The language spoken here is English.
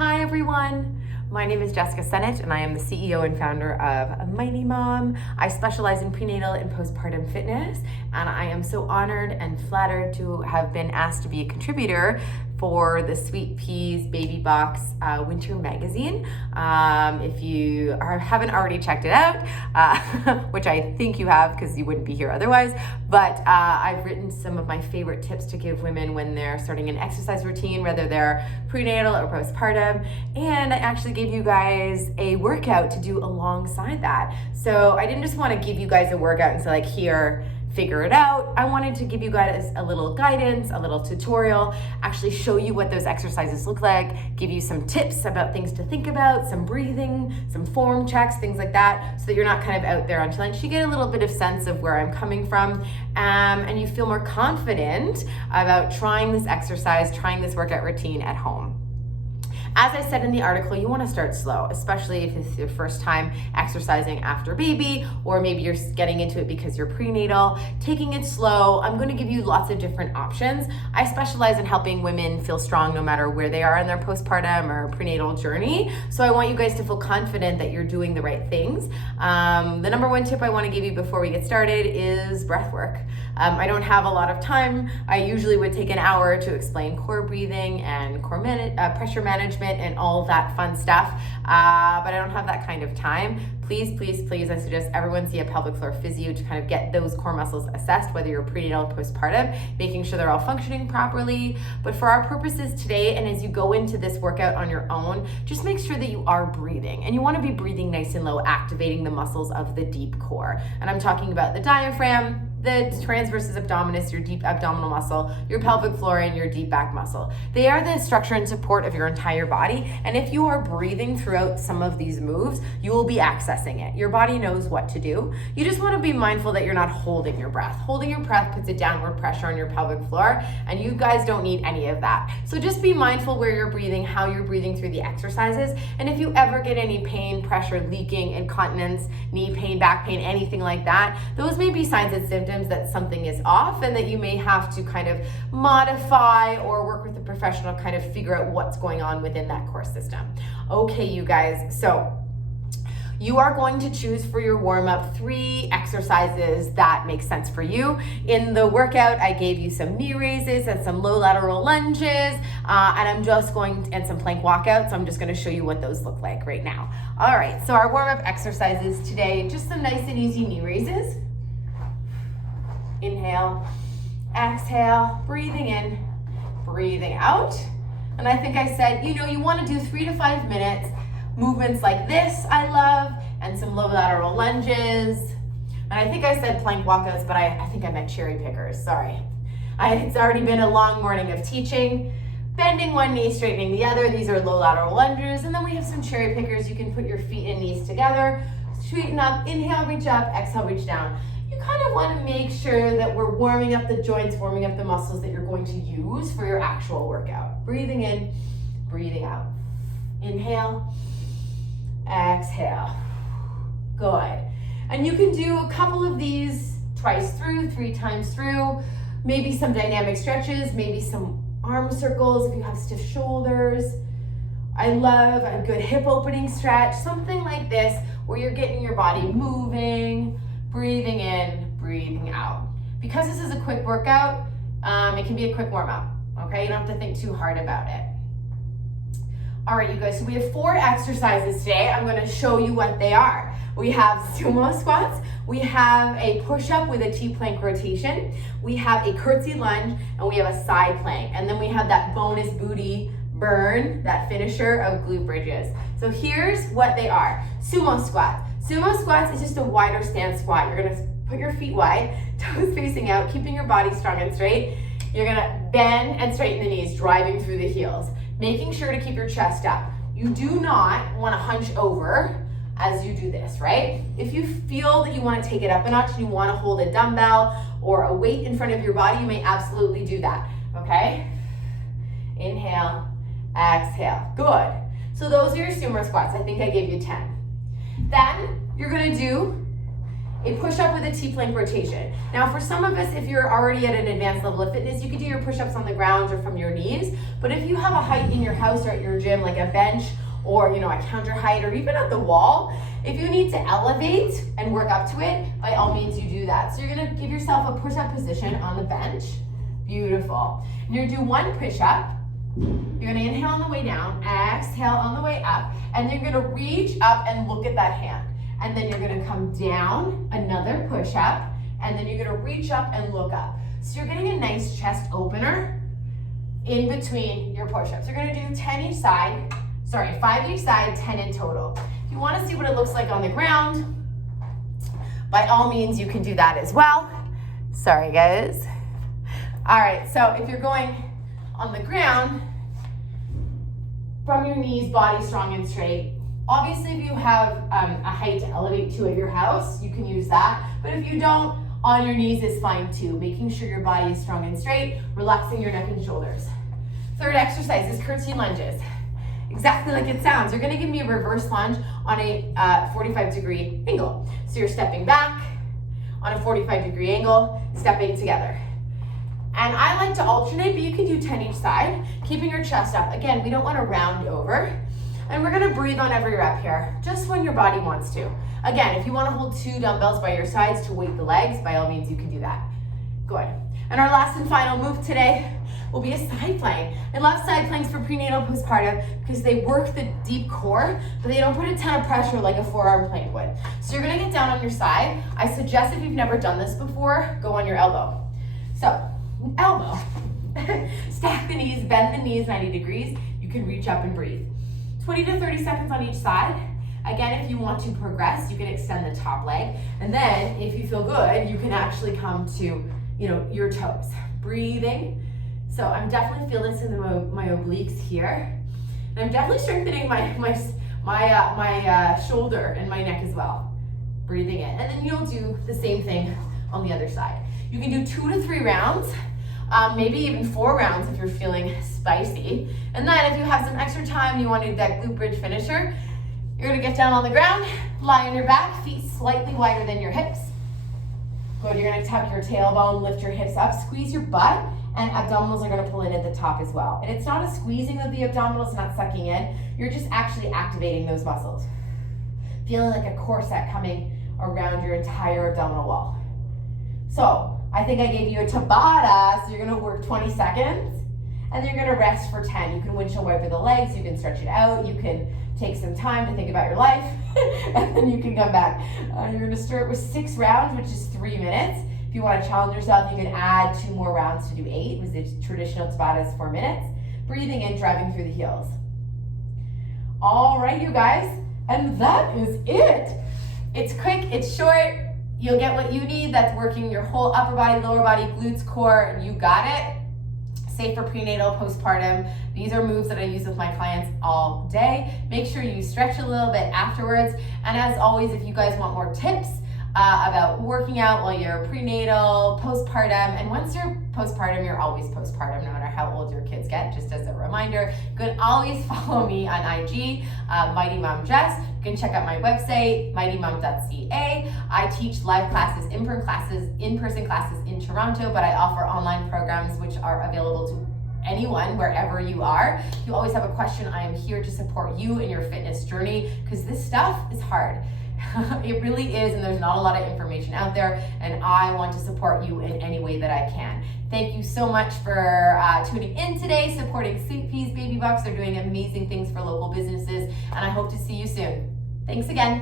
Hi everyone, my name is Jessica Senich and I am the CEO and founder of Mighty Mom. I specialize in prenatal and postpartum fitness, and I am so honored and flattered to have been asked to be a contributor for the Sweet Peas Baby Box Winter Magazine. If you haven't already checked it out, which I think you have because you wouldn't be here otherwise, but I've written some of my favorite tips to give women when they're starting an exercise routine, whether they're prenatal or postpartum, and I actually gave you guys a workout to do alongside that. So I didn't just want to give you guys a workout and say like, here, figure it out. I wanted to give you guys a little guidance, a little tutorial, actually show you what those exercises look like, give you some tips about things to think about, some breathing, some form checks, things like that, so that you're not kind of out there on lunch. You get a little bit of sense of where I'm coming from, and you feel more confident about trying this exercise, trying this workout routine at home. As I said in the article, you want to start slow, especially if it's your first time exercising after baby, or maybe you're getting into it because you're prenatal. Taking it slow, I'm going to give you lots of different options. I specialize in helping women feel strong no matter where they are in their postpartum or prenatal journey. So I want you guys to feel confident that you're doing the right things. The number one tip I want to give you before we get started is breath work. I don't have a lot of time. I usually would take an hour to explain core breathing and core pressure management and all that fun stuff, but I don't have that kind of time. Please, please, please, I suggest everyone see a pelvic floor physio to kind of get those core muscles assessed, whether you're prenatal or postpartum, making sure they're all functioning properly. But for our purposes today, and as you go into this workout on your own, just make sure that you are breathing. And you want to be breathing nice and low, activating the muscles of the deep core. And I'm talking about the diaphragm, the transversus abdominis, your deep abdominal muscle, your pelvic floor, and your deep back muscle. They are the structure and support of your entire body. And if you are breathing throughout some of these moves, you will be accessing it. Your body knows what to do. You just want to be mindful that you're not holding your breath. Holding your breath puts a downward pressure on your pelvic floor, and you guys don't need any of that. So just be mindful where you're breathing, how you're breathing through the exercises. And if you ever get any pain, pressure, leaking, incontinence, knee pain, back pain, anything like that, those may be signs and symptoms that something is off and that you may have to kind of modify or work with a professional, kind of figure out what's going on within that core system. Okay, you guys, so you are going to choose for your warm-up 3 exercises that make sense for you. In the workout, I gave you some knee raises and some low lateral lunges, and I'm just and some plank walkouts. So I'm just gonna show you what those look like right now. All right, so our warm-up exercises today, just some nice and easy knee raises. Inhale, exhale, breathing in, breathing out. And I think I said, you want to do 3 to 5 minutes. Movements like this, I love, and some low lateral lunges. And I think I said plank walkouts, but I think I meant cherry pickers, sorry. It's already been a long morning of teaching. Bending one knee, straightening the other. These are low lateral lunges. And then we have some cherry pickers. You can put your feet and knees together. Straighten up, inhale, reach up, exhale, reach down. You kind of want to make sure that we're warming up the joints, warming up the muscles that you're going to use for your actual workout. Breathing in, breathing out. Inhale, exhale. Good. And you can do a couple of these twice through, 3 times through, maybe some dynamic stretches, maybe some arm circles if you have stiff shoulders. I love a good hip opening stretch, something like this where you're getting your body moving, breathing in, breathing out. Because this is a quick workout, it can be a quick warm-up, okay? You don't have to think too hard about it. All right, you guys, so we have 4 exercises today. I'm gonna show you what they are. We have sumo squats, we have a push-up with a T-plank rotation, we have a curtsy lunge, and we have a side plank. And then we have that bonus booty burn, that finisher of glute bridges. So here's what they are. Sumo squats. Sumo squats is just a wider stance squat. You're gonna put your feet wide, toes facing out, keeping your body strong and straight. You're gonna bend and straighten the knees, driving through the heels, making sure to keep your chest up. You do not wanna hunch over as you do this, right? If you feel that you wanna take it up a notch and you wanna hold a dumbbell or a weight in front of your body, you may absolutely do that, okay? Inhale, exhale, good. So those are your sumo squats. I think I gave you 10. Then you're gonna do a push-up with a T-plank rotation. Now for some of us, if you're already at an advanced level of fitness, you can do your push-ups on the ground or from your knees. But if you have a height in your house or at your gym, like a bench or a counter height or even at the wall, if you need to elevate and work up to it, by all means you do that. So you're gonna give yourself a push-up position on the bench. Beautiful. And you're gonna do one push-up. You're gonna inhale on the way down, exhale on the way up, and you're gonna reach up and look at that hand. And then you're gonna come down, another push-up, and then you're gonna reach up and look up. So you're getting a nice chest opener in between your push-ups. You're gonna do 10 each side, 5 each side, 10 in total. If you wanna see what it looks like on the ground, by all means you can do that as well. Sorry guys. All right, so if you're going on the ground, from your knees, body strong and straight. Obviously, if you have a height to elevate to at your house, you can use that. But if you don't, on your knees is fine too. Making sure your body is strong and straight, relaxing your neck and shoulders. Third exercise is curtsy lunges. Exactly like it sounds. You're gonna give me a reverse lunge on a 45-degree angle. So you're stepping back on a 45-degree angle, stepping together. And I like to alternate, but you can do 10 each side, keeping your chest up. Again, we don't want to round over. And we're gonna breathe on every rep here, just when your body wants to. Again, if you want to hold 2 dumbbells by your sides to weight the legs, by all means you can do that. Good. And our last and final move today will be a side plank. I love side planks for prenatal postpartum because they work the deep core, but they don't put a ton of pressure like a forearm plank would. So you're gonna get down on your side. I suggest if you've never done this before, go on your elbow. So, elbow. Stack the knees, bend the knees 90 degrees. You can reach up and breathe. 20 to 30 seconds on each side. Again, if you want to progress, you can extend the top leg. And then if you feel good, you can actually come to, your toes. Breathing. So I'm definitely feeling this in my obliques here. And I'm definitely strengthening my shoulder and my neck as well. Breathing in. And then you'll do the same thing on the other side. You can do 2 to 3 rounds. Maybe even 4 rounds if you're feeling spicy. And then if you have some extra time, you want to do that glute bridge finisher, you're gonna get down on the ground, lie on your back, feet slightly wider than your hips. Good, you're gonna tuck your tailbone, lift your hips up, squeeze your butt, and abdominals are gonna pull in at the top as well. And it's not a squeezing of the abdominals, not sucking in, you're just actually activating those muscles. Feeling like a corset coming around your entire abdominal wall. So, I think I gave you a Tabata, so you're gonna work 20 seconds, and then you're gonna rest for 10. You can windshield wiper the legs, you can stretch it out, you can take some time to think about your life, and then you can come back. You're gonna start with 6 rounds, which is 3 minutes. If you wanna challenge yourself, you can add 2 more rounds to do 8, because the traditional Tabata is 4 minutes. Breathing in, driving through the heels. All right, you guys, and that is it. It's quick, it's short, you'll get what you need. That's working your whole upper body, lower body, glutes, core, you got it. Safe for prenatal, postpartum. These are moves that I use with my clients all day. Make sure you stretch a little bit afterwards. And as always, if you guys want more tips about working out while you're prenatal, postpartum, and once you're postpartum, you're always postpartum, no matter how old your kids get, just as a reminder. You can always follow me on IG, Mighty Mom Jess. You can check out my website, mightymom.ca. I teach live classes, in-person classes in Toronto, but I offer online programs which are available to anyone, wherever you are. If you always have a question, I am here to support you in your fitness journey, because this stuff is hard. It really is, and there's not a lot of information out there, and I want to support you in any way that I can. Thank you so much for tuning in today, supporting Sweet Peas Baby Box. They're doing amazing things for local businesses, and I hope to see you soon. Thanks again.